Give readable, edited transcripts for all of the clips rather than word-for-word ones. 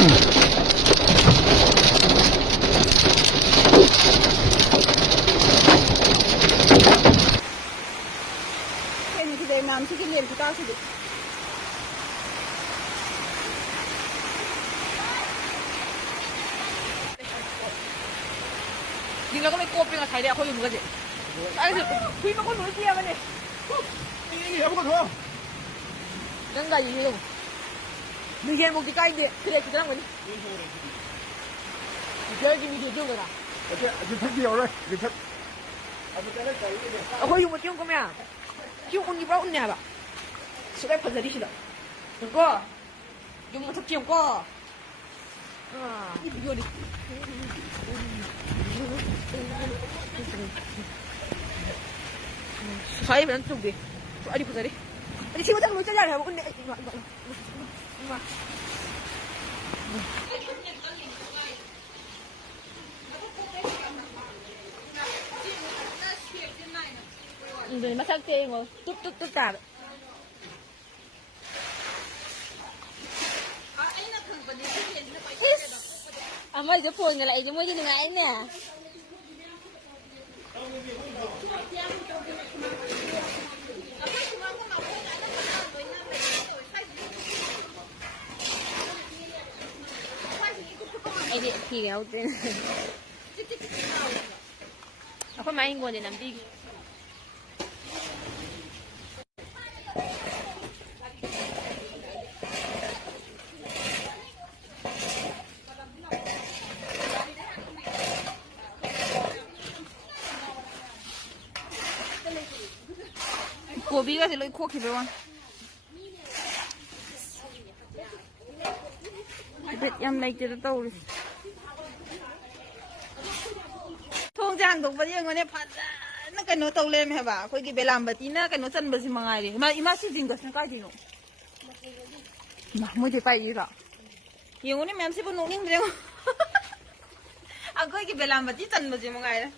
你那个没锅饼啊，菜的好用不个的？哎，是推嘛我弄些嘛的。你也不够多。真的有用。你先먹기까이데 그래 그다음 거니? 저기 밑에 좀 거다. 저 택시 오래. 저 택. 거기 뭐 띄운 거면 띄운 언니 봐 언니 봐. 수백 번짜리시다. 그거 좀 더 띄운 거. 이 비교리. 사이 면 좀 돼. 아니 보자리. 아니 친구 딱 놓자 잘 하고 언니 이거. Rồi mà sang tiền rồi, tốt cả. Mới giờ phun người lại cho mới như ngày nè. Ai đi thì kéo tên. Không máy nguồn để làm đi. 고비가 제일 코 기별와. 얌 나이때도 떠오르. 통장 동반이 영원에 받아. cái nó tàu lên hả bà, coi cái bể làm bà tí nữa cái nó chân bà gì mà ngày đi, mà ima xí gì cái cái gì nó, mà mới thì phải gì đó, nhiều người em xí bún nướng đi không, à coi cái bể làm bà tí chân bà gì mà ngày đấy.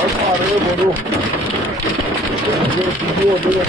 Ay, padre, bueno. Yo digo,